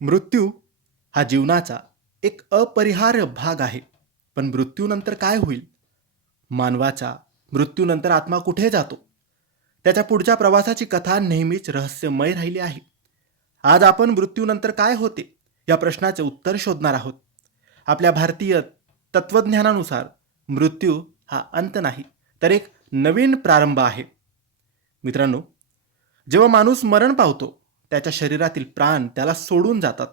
मृत्यू हा जीवनाचा एक अपरिहार्य भाग आहे. पण मृत्यूनंतर काय होईल? मानवाचा मृत्यूनंतर आत्मा कुठे जातो? त्याच्या पुढच्या प्रवासाची कथा नेहमीच रहस्यमय राहिली आहे. आज आपण मृत्यूनंतर काय होते? या प्रश्नाचे उत्तर शोधणार आहोत. आपल्या भारतीय तत्वज्ञानानुसार मृत्यू हा अंत नाही तर एक नवीन प्रारंभ आहे. मित्रांनो जेव्हा माणूस मरण पावतो त्याच्या शरीरातील प्राण त्याला सोडून जातात.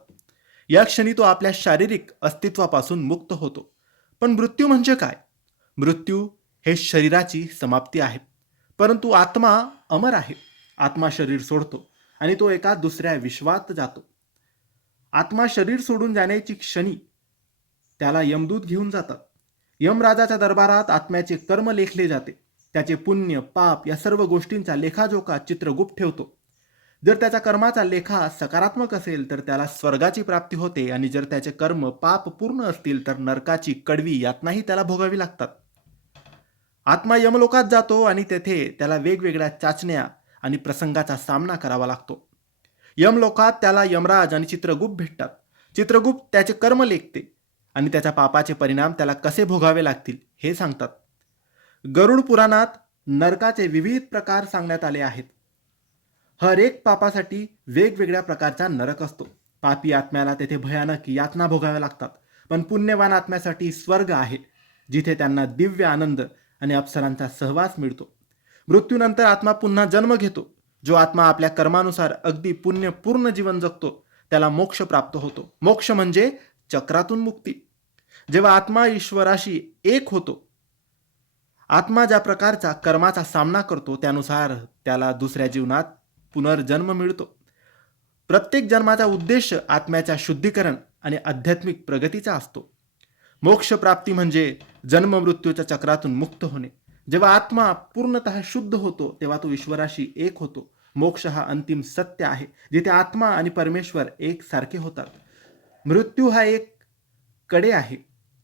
या क्षणी तो आपल्या शारीरिक अस्तित्वापासून मुक्त होतो. पण मृत्यू म्हणजे काय? मृत्यू हे शरीराची समाप्ती आहे. परंतु आत्मा अमर आहे. आत्मा शरीर सोडतो आणि तो एका दुसऱ्या विश्वात जातो. आत्मा शरीर सोडून जाण्याची क्षणी त्याला यमदूत घेऊन जातात. यमराजाच्या दरबारात आत्म्याचे कर्म लेखले जाते. त्याचे पुण्य पाप या सर्व गोष्टींचा लेखाजोखा चित्रगुप्त ठेवतो. जर त्याच्या कर्माचा लेखा सकारात्मक असेल तर त्याला स्वर्गाची प्राप्ती होते. आणि जर त्याचे कर्म पाप पूर्ण असतील तर नरकाची कडवी यातनाही त्याला भोगावी लागतात. आत्मा यमलोकात जातो आणि तेथे त्याला वेगवेगळ्या चाचण्या आणि प्रसंगाचा सामना करावा लागतो. यमलोकात त्याला यमराज आणि चित्रगुप्त भेटतात. चित्रगुप्त त्याचे कर्म लेखते आणि त्याच्या पापाचे परिणाम त्याला कसे भोगावे लागतील हे सांगतात. गरुड पुराणात नरकाचे विविध प्रकार सांगण्यात आले आहेत. हर एक पापासाठी वेगवेगळ्या प्रकारचा नरक असतो. पापी आत्म्याला तेथे भयानक यातना भोगाव्या लागतात. पण पुण्यवान आत्म्यासाठी स्वर्ग आहे जिथे त्यांना दिव्य आनंद आणि अप्सरांचा सहवास मिळतो. मृत्यूनंतर आत्मा पुन्हा जन्म घेतो. जो आत्मा आपल्या कर्मानुसार अगदी पुण्यपूर्ण जीवन जगतो त्याला मोक्ष प्राप्त होतो. मोक्ष म्हणजे चक्रातून मुक्ती. जेव्हा आत्मा ईश्वराशी एक होतो आत्मा ज्या प्रकारचा कर्माचा सामना करतो त्यानुसार त्याला दुसऱ्या जीवनात पुनर्जन्म मिळतो. प्रत्येक जन्माचा उद्देश आत्म्याच्या शुद्धीकरण आणि आध्यात्मिक प्रगतीचा असतो. मोक्ष प्राप्ती म्हणजे जन्म मृत्यूच्या चक्रातून मुक्त होणे. जेव्हा आत्मा पूर्णतः शुद्ध होतो तेव्हा तो ईश्वराशी एक होतो. मोक्ष हा अंतिम सत्य आहे जिथे आत्मा आणि परमेश्वर एक सारखे होतात. मृत्यू हा एक कडे आहे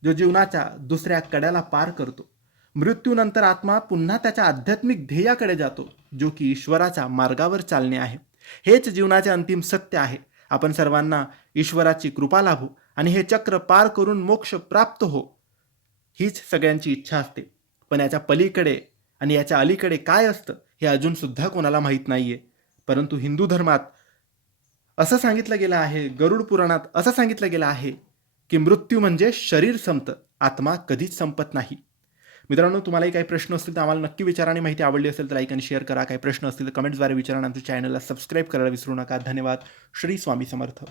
जो जीवनाच्या दुसऱ्या कड्याला पार करतो. मृत्यूनंतर आत्मा पुन्हा त्याच्या आध्यात्मिक ध्येयाकडे जातो जो की ईश्वराच्या मार्गावर चालणे आहे. हेच जीवनाचे अंतिम सत्य आहे. आपण सर्वांना ईश्वराची कृपा लाभो आणि हे चक्र पार करून मोक्ष प्राप्त हो हीच सगळ्यांची इच्छा असते. पण याच्या पलीकडे आणि याच्या अलीकडे काय असतं हे अजून सुद्धा कोणाला माहीत नाहीये. परंतु हिंदू धर्मात असं सांगितलं गेलं आहे गरुड पुराणात असं सांगितलं गेलं आहे की मृत्यू म्हणजे शरीर संपतं आत्मा कधीच संपत नाही. मित्रांनो तुम्हालाही काही प्रश्न असतील तर आम्हाला नक्की विचारा आणि माहिती आवडली असेल तर लाईक आणि शेअर करा. काही प्रश्न असतील तर कमेंट्सद्वारे विचारा आणि आमच्या चॅनलला सबस्क्राईब करायला विसरू नका. धन्यवाद. श्री स्वामी समर्थ.